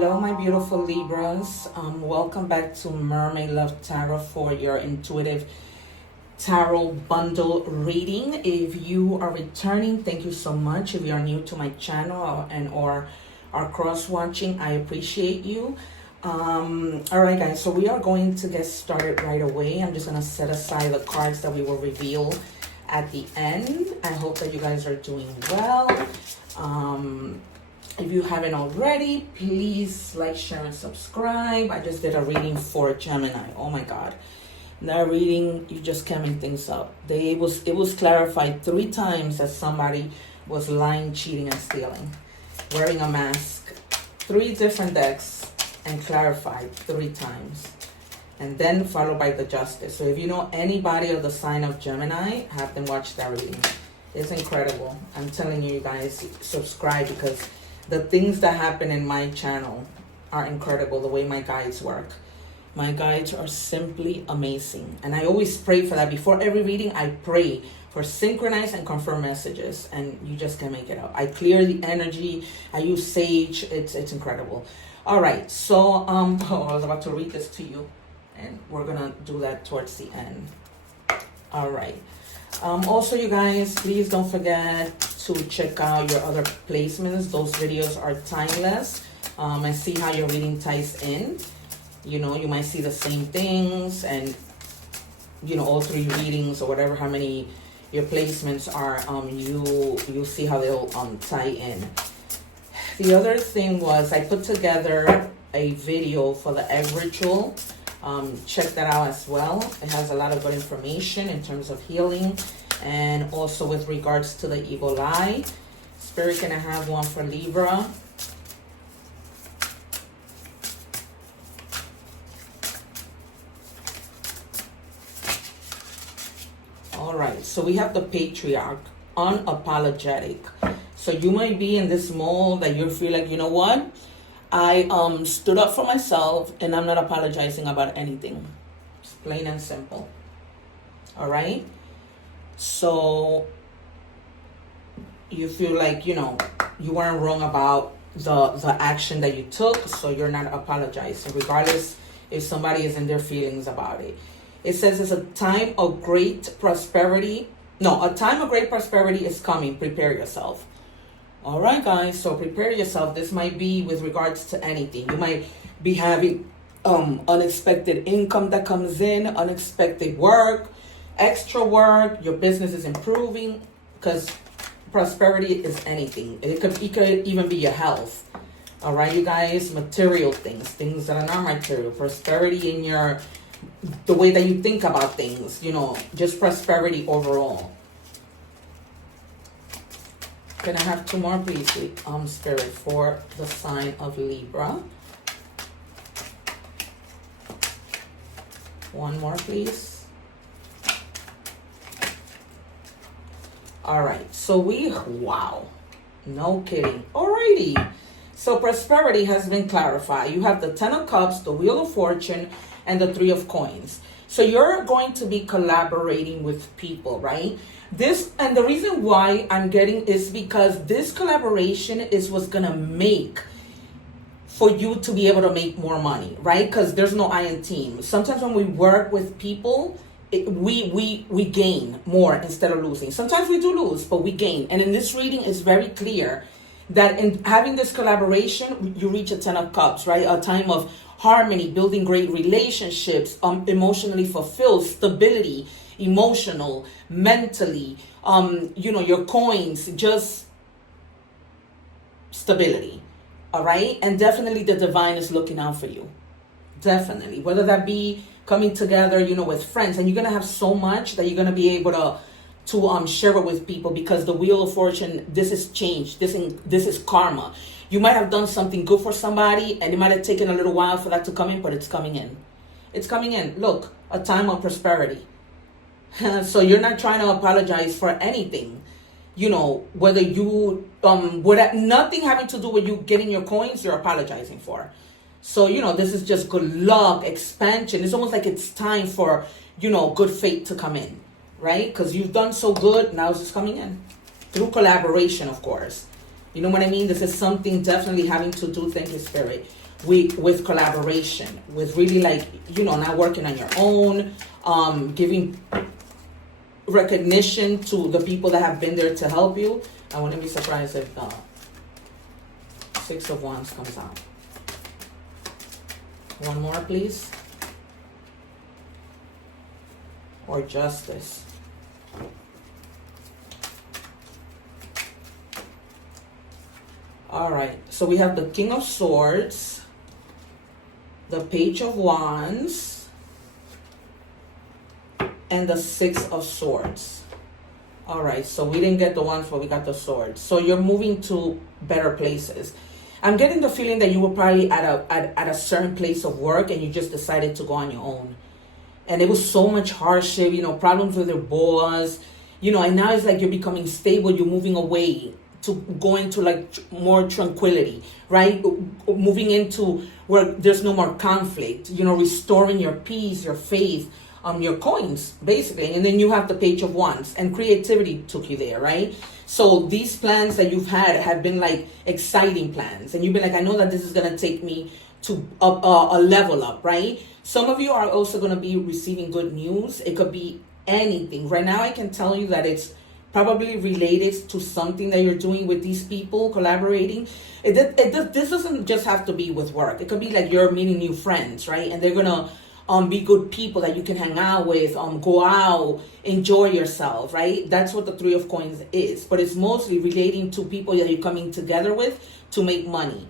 Hello, my beautiful Libras. Welcome back to Mermaid Love Tarot for your intuitive tarot bundle reading. If you are returning, thank you so much. If you are new to my channel or are cross-watching, I appreciate you. All right, guys, so we are going to get started right away. I'm just going to set aside the cards that we will reveal at the end. I hope that you guys are doing well. If you haven't already, please like, share, and subscribe. I just did a reading for Gemini. Oh my God. That reading, you just can't make things up. It was clarified 3 times that somebody was lying, cheating, and stealing. Wearing a mask. 3 different decks and clarified 3 times. And then followed by the justice. So if you know anybody of the sign of Gemini, have them watch that reading. It's incredible. I'm telling you guys, subscribe, because the things that happen in my channel are incredible, the way my guides work. My guides are simply amazing. And I always pray for that. Before every reading, I pray for synchronized and confirmed messages. And you just can't make it up. I clear the energy. I use sage. It's incredible. All right. So I was about to read this to you. And we're going to do that towards the end. All right. Also, you guys, please don't forget to check out your other placements. Those videos are timeless. And see how your reading ties in. You know, you might see the same things, and you know, all 3 readings or whatever, how many your placements are, you'll see how they'll tie in. The other thing was I put together a video for the egg ritual. Check that out as well. It has a lot of good information in terms of healing, and also with regards to the evil eye. Spirit, can I have one for Libra? All right, so we have the patriarch, unapologetic. So you might be in this mold that you feel like, you know what? I stood up for myself and I'm not apologizing about anything. It's plain and simple. All right? So you feel like, you know, you weren't wrong about the action that you took, so you're not apologizing, regardless if somebody is in their feelings about it. It says it's a time of great prosperity. No, a time of great prosperity is coming. Prepare yourself. All right, guys, so prepare yourself. This might be with regards to anything. You might be having unexpected income that comes in, unexpected work, extra work. Your business is improving, because prosperity is anything. It could even be your health. All right, you guys, material things that are not material. Prosperity in the way that you think about things, you know, just prosperity overall. Can I have 2 more, please, Spirit, for the sign of Libra? 1 more, please. All right, so wow, no kidding. Alrighty, so prosperity has been clarified. You have the 10 of Cups, the Wheel of Fortune, and the 3 of Coins. So you're going to be collaborating with people, right? And the reason why I'm getting is because this collaboration is what's gonna make for you to be able to make more money, right? Because there's no I in team. Sometimes when we work with people, we gain more instead of losing. Sometimes we do lose, but we gain. And in this reading, it's very clear that in having this collaboration, you reach a 10 of Cups, right? A time of harmony, building great relationships, emotionally fulfilled, stability, emotional, mentally, you know, your coins, just stability. All right. And definitely the divine is looking out for you. Definitely. Whether that be coming together, you know, with friends, and you're going to have so much that you're going to be able to share it with people, because the Wheel of Fortune, this is change. This is karma. You might have done something good for somebody, and it might have taken a little while for that to come in, but it's coming in. It's coming in. Look, a time of prosperity. So you're not trying to apologize for anything. You know, whether you, nothing having to do with you getting your coins, you're apologizing for. So, you know, this is just good luck, expansion. It's almost like it's time for, you know, good fate to come in, right? Because you've done so good, now it's just coming in. Through collaboration, of course. You know what I mean? This is something definitely having to do, thank you, Spirit, with collaboration, with really like, you know, not working on your own, giving recognition to the people that have been there to help you. I wouldn't be surprised if Six of Wands comes out. One more, please. Or Justice. All right, so we have the King of Swords, the Page of Wands, and the Six of Swords. All right, so we didn't get the wands, but we got the swords. So you're moving to better places. I'm getting the feeling that you were probably at a certain place of work and you just decided to go on your own. And it was so much hardship, you know, problems with your boss, you know, and now it's like you're becoming stable, you're moving away to going to like more tranquility, right? Moving into where there's no more conflict, you know, restoring your peace, your faith, your coins, basically. And then you have the Page of Wands, and creativity took you there, right? So these plans that you've had have been like exciting plans, and you've been like, I know that this is going to take me to a level up, right? Some of you are also going to be receiving good news. It could be anything. Right now, I can tell you that it's probably related to something that you're doing with these people, collaborating. This doesn't just have to be with work. It could be like you're meeting new friends, right? And they're going to be good people that you can hang out with, go out, enjoy yourself, right? That's what the Three of Coins is. But it's mostly relating to people that you're coming together with to make money,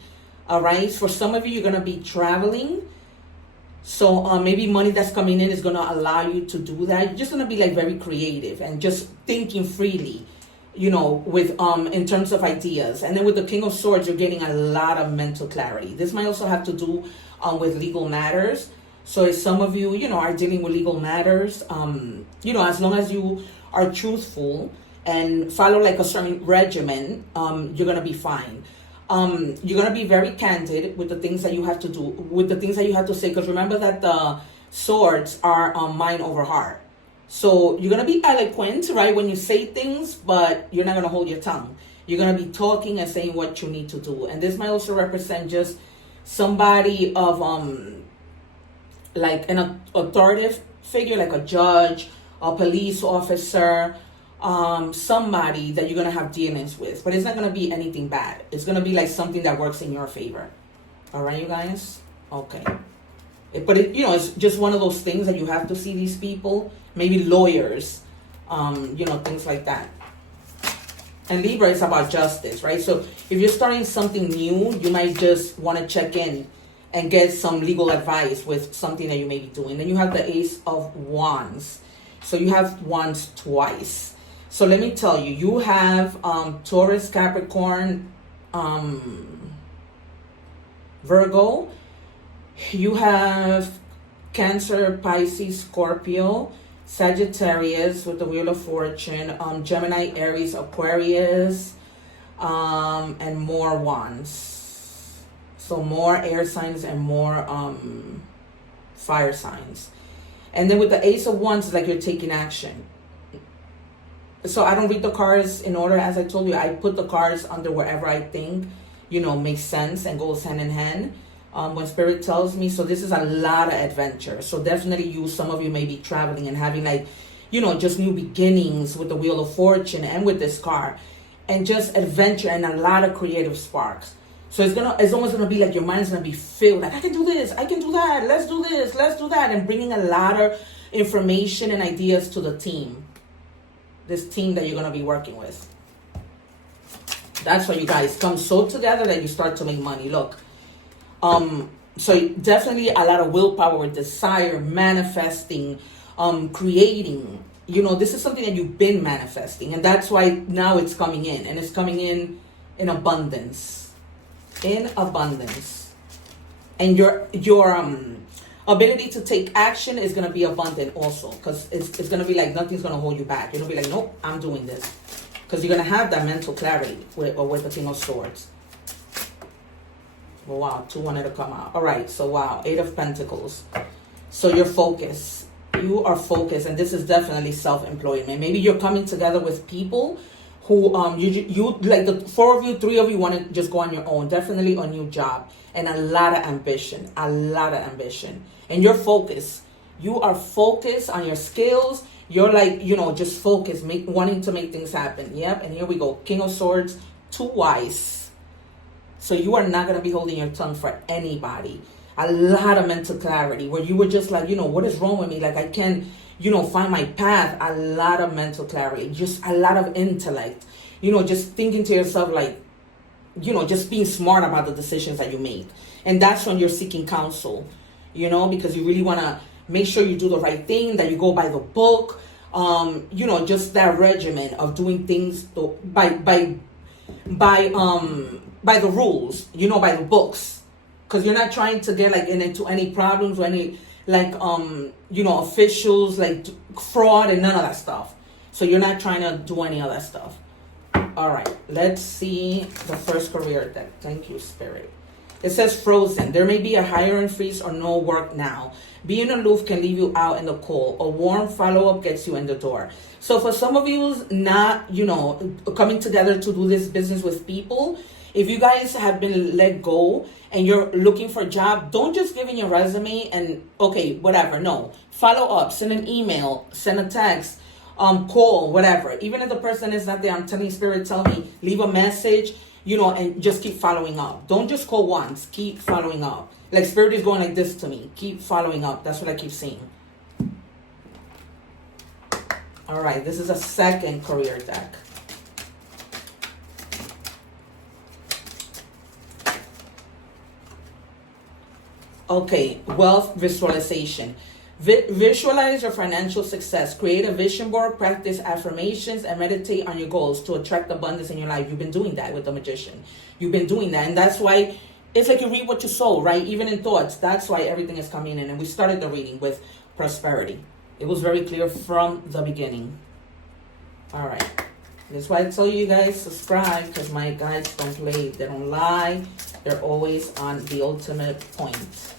all right? For some of you, you're going to be traveling. So maybe money that's coming in is going to allow you to do that. You're just going to be like very creative and just thinking freely, you know, with in terms of ideas. And then with the King of Swords, you're getting a lot of mental clarity. This might also have to do with legal matters. So if some of you, you know, are dealing with legal matters, you know, as long as you are truthful and follow like a certain regimen, you're going to be fine. You're going to be very candid with the things that you have to do, with the things that you have to say. Because remember that the swords are mind over heart. So you're going to be eloquent, right, when you say things, but you're not going to hold your tongue. You're going to be talking and saying what you need to do. And this might also represent just somebody of like an authoritative figure, like a judge, a police officer, somebody that you're going to have dealings with. But it's not going to be anything bad. It's going to be like something that works in your favor. All right, you guys? Okay. But you know, it's just one of those things that you have to see these people. Maybe lawyers, you know, things like that. And Libra is about justice, right? So if you're starting something new, you might just want to check in and get some legal advice with something that you may be doing. Then you have the Ace of Wands. So you have Wands twice. So let me tell you, you have Taurus, Capricorn, Virgo. You have Cancer, Pisces, Scorpio, Sagittarius with the Wheel of Fortune, Gemini, Aries, Aquarius, and more Wands. So more air signs and more fire signs. And then with the Ace of Wands, it's like you're taking action. So I don't read the cards in order. As I told you, I put the cards under wherever I think, you know, makes sense and goes hand in hand. When Spirit tells me. So this is a lot of adventure. So definitely some of you may be traveling and having like, you know, just new beginnings with the Wheel of Fortune and with this card. And just adventure and a lot of creative sparks. So it's almost gonna be like your mind's gonna be filled, like I can do this, I can do that, let's do this, let's do that, and bringing a lot of information and ideas to the team. This team that you're gonna be working with. That's why you guys come so together that you start to make money. Look, so definitely a lot of willpower, desire, manifesting, creating. You know, this is something that you've been manifesting, and that's why now it's coming in, and it's coming in abundance. In abundance. And your ability to take action is going to be abundant also, because it's going to be like nothing's going to hold you back. You're going to be like, nope, I'm doing this, because you're going to have that mental clarity with the King of Swords. Well, wow, 2 wanted to come out. All right, so wow, 8 of Pentacles. So you're focused. You are focused, and this is definitely self-employment. Maybe you're coming together with people who you like the four of you, three of you want to just go on your own, definitely a new job, and a lot of ambition, and you're focused. You are focused on your skills. You're like, just focused, wanting to make things happen. Yep. And here we go, King of Swords, 2 wise. So you are not going to be holding your tongue for anybody. A lot of mental clarity where you were just like, what is wrong with me? Like, I can't, find my path. A lot of mental clarity, just a lot of intellect, just thinking to yourself, like, just being smart about the decisions that you make. And that's when you're seeking counsel, because you really want to make sure you do the right thing, that you go by the book, just that regimen of doing things by the rules, by the books, because you're not trying to get like into any problems or any like officials, like fraud and none of that stuff. So you're not trying to do any of that stuff. All right, let's see the first career deck. Thank you, Spirit. It says frozen. There may be a hiring freeze or no work now. Being aloof can leave you out in the cold. A warm follow-up gets you in the door. So for some of you not, coming together to do this business with people, if you guys have been let go and you're looking for a job, don't just give in your resume and, okay, whatever. No. Follow up. Send an email. Send a text. Call, whatever. Even if the person is not there, I'm telling Spirit, tell me, leave a message, and just keep following up. Don't just call once. Keep following up. Like Spirit is going like this to me. Keep following up. That's what I keep seeing. All right. This is a second career deck. Okay. Wealth visualization. Visualize your financial success. Create a vision board, practice affirmations, and meditate on your goals to attract abundance in your life. You've been doing that with the magician. You've been doing that. And that's why it's like you read what you sow, right? Even in thoughts. That's why everything is coming in. And we started the reading with prosperity. It was very clear from the beginning. All right. That's why I tell you guys, subscribe, because my guides don't play. They don't lie. They're always on the ultimate point.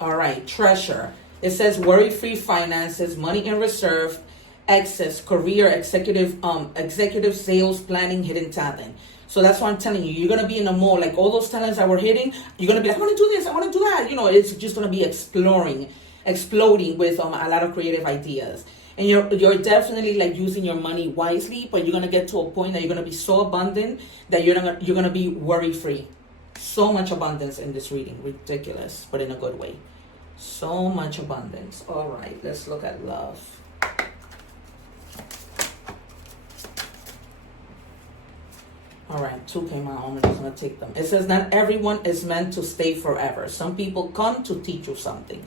All right, treasure. It says worry-free finances, money in reserve, excess, career, executive sales, planning, hidden talent. So that's what I'm telling you. You're going to be in the mall, like all those talents that we're hitting, you're going to be like, I want to do this, I want to do that. It's just going to be exploding with a lot of creative ideas. And you're definitely like using your money wisely, but you're going to get to a point that you're going to be so abundant that you're going to be worry-free. So much abundance in this reading. Ridiculous, but in a good way. So much abundance. All right, let's look at love. All right, 2 came out. I'm just going to take them. It says, not everyone is meant to stay forever. Some people come to teach you something.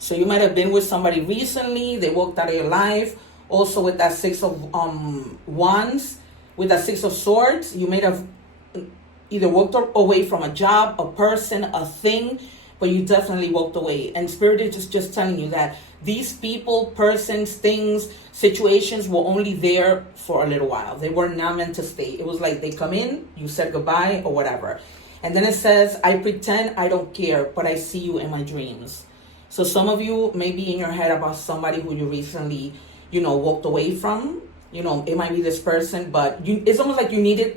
So you might have been with somebody recently. They walked out of your life. Also with that 6 of wands, with that 6 of swords, you may have either walked away from a job, a person, a thing, but you definitely walked away. And Spirit is just telling you that these people, persons, things, situations were only there for a little while. They were not meant to stay. It was like they come in, you said goodbye or whatever. And then it says, I pretend I don't care, but I see you in my dreams. So some of you may be in your head about somebody who you recently, walked away from. It might be this person, but it's almost like you needed,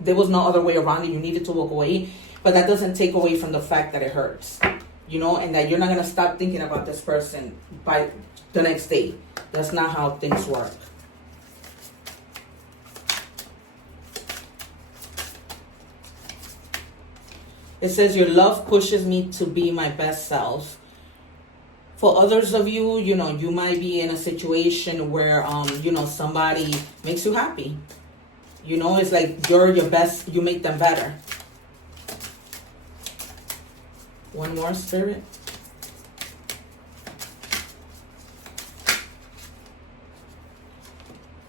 there was no other way around it. You needed to walk away, but that doesn't take away from the fact that it hurts, and that you're not going to stop thinking about this person by the next day. That's not how things work. It says, your love pushes me to be my best self. For others of you, you might be in a situation where, somebody makes you happy. It's like you're your best, you make them better. One more, Spirit.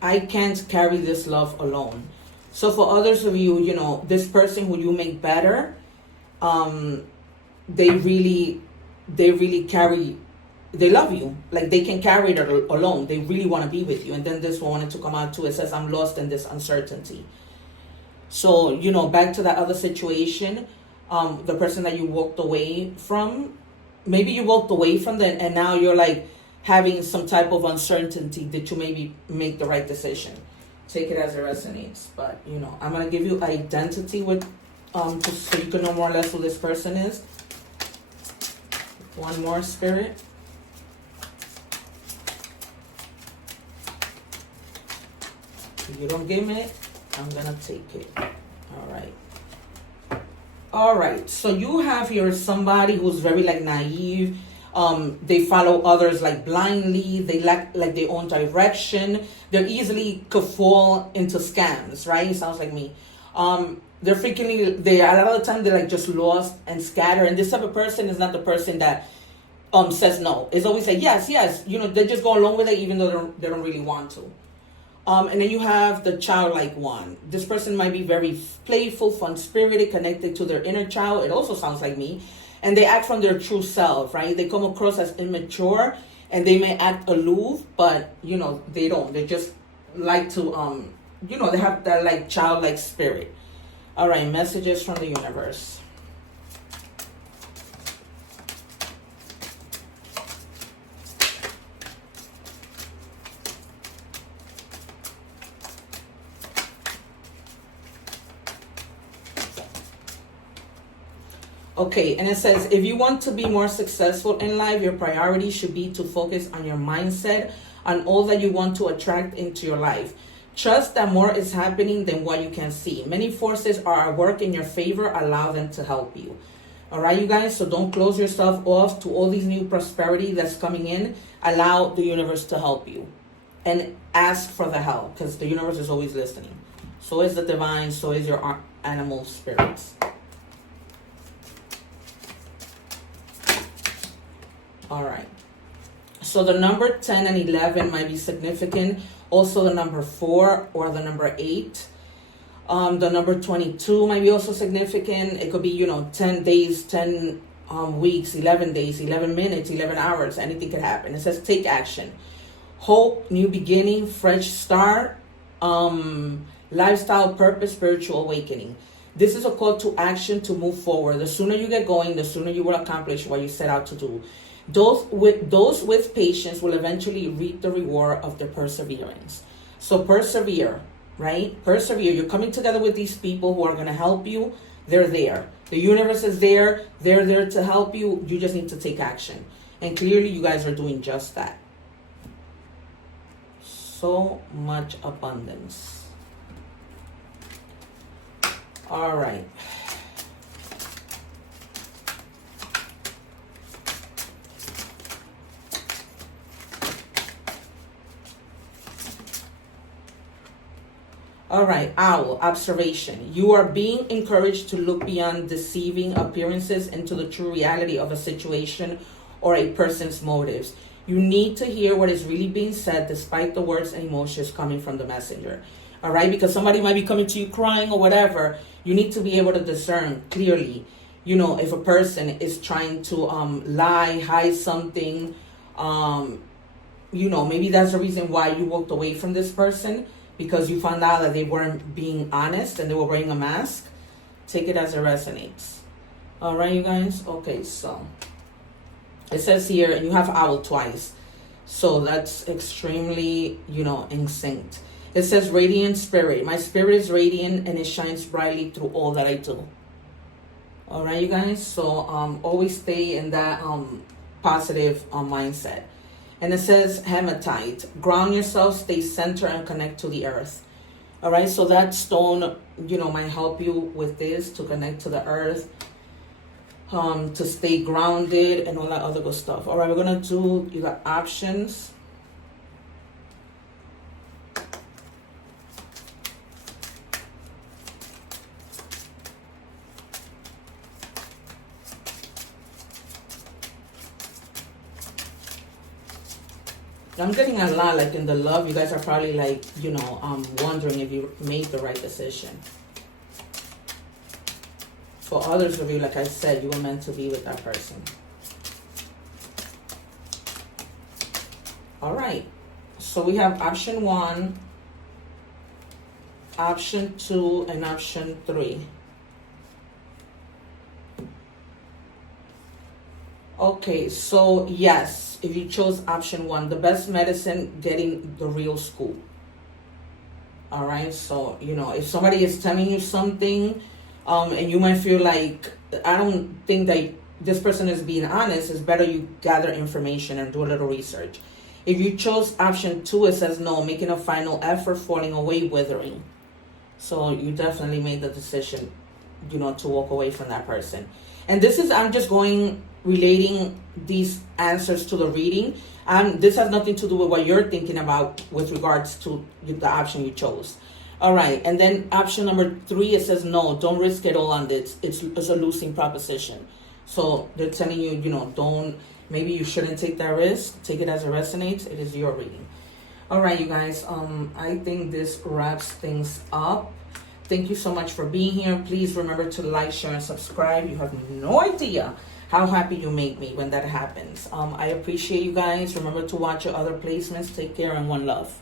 I can't carry this love alone. So for others of you, this person who you make better, they really carry. They love you. Like they can carry it alone. They really want to be with you. And then this one wanted to come out too. It says, I'm lost in this uncertainty. So, back to that other situation, the person that you walked away from, maybe you walked away from that and now you're like having some type of uncertainty that you maybe make the right decision. Take it as it resonates. But, you know, I'm going to give you identity with, just so you can know more or less who this person is. One more, Spirit. If you don't give me it, I'm going to take it. All right. All right, so you have here somebody who's very like naive. They follow others like blindly. They lack like their own direction. They're easily could fall into scams, right? It sounds like me. They're frequently, they a lot of the time they're like just lost and scattered. And this type of person is not the person that says no. It's always like yes, yes. You know, they just go along with it even though they don't really want to. And then you have the childlike one. This person might be very playful, fun-spirited, connected to their inner child. It also sounds like me. And they act from their true self, right? They come across as immature, and they may act aloof, but, you know, they don't. They just like to, you know, they have that, like, childlike spirit. All right, messages from the universe. Okay, and it says, if you want to be more successful in life, your priority should be to focus on your mindset, on all that you want to attract into your life. Trust that more is happening than what you can see. Many forces are at work in your favor. Allow them to help you. All right, you guys, so don't close yourself off to all these new prosperity that's coming in. Allow the universe to help you. And ask for the help, because the universe is always listening. So is the divine, so is your animal spirits. All right. So the number 10 and 11 might be significant. Also the number 4 or the number 8. The number 22 might be also significant. It could be, you know, 10 days, 10 weeks, 11 days, 11 minutes, 11 hours. Anything could happen. It says take action. Hope, new beginning, fresh start, lifestyle purpose, spiritual awakening. This is a call to action to move forward. The sooner you get going, the sooner you will accomplish what you set out to do. Those with patience will eventually reap the reward of their perseverance. So persevere, right? Persevere. You're coming together with these people who are going to help you. They're there. The universe is there. They're there to help you. You just need to take action. And clearly you guys are doing just that. So much abundance. All right. All right, owl, observation. You are being encouraged to look beyond deceiving appearances into the true reality of a situation or a person's motives. You need to hear what is really being said despite the words and emotions coming from the messenger. All right, because somebody might be coming to you crying or whatever. You need to be able to discern clearly, you know, if a person is trying to lie, hide something. You know, maybe that's the reason why you walked away from this person, because you found out that they weren't being honest and they were wearing a mask. Take it as it resonates. All right, you guys? Okay, so it says here, and you have owl twice. So that's extremely, you know, in sync. It says radiant spirit. My spirit is radiant and it shines brightly through all that I do. All right, you guys? So always stay in that positive mindset. And it says hematite. Ground yourself, stay centered, and connect to the earth. All right, so that stone, you know, might help you with this, to connect to the earth, to stay grounded and all that other good stuff. All right, we're going to do, you got options. I'm getting a lot, like in the love, you guys are probably like, you know, wondering if you made the right decision. For others of you, like I said, you were meant to be with that person. All right. So we have option 1, option 2, and option 3. Okay. Okay, so yes, if you chose option 1, the best medicine, getting the real school. All right, so if somebody is telling you something, and you might feel like, I don't think that this person is being honest, it's better you gather information and do a little research. If you chose option 2, it says no, making a final effort, falling away, withering. So you definitely made the decision, to walk away from that person. And this is, I'm just relating these answers to the reading. This has nothing to do with what you're thinking about with regards to the option you chose. All right, and then option number 3, it says no, don't risk it all on this. It's a losing proposition. So they're telling you, maybe you shouldn't take that risk. Take it as it resonates. It is your reading. All right, you guys, I think this wraps things up. Thank you so much for being here. Please remember to like, share, and subscribe. You have no idea how happy you make me when that happens. I appreciate you guys. Remember to watch your other placements. Take care and one love.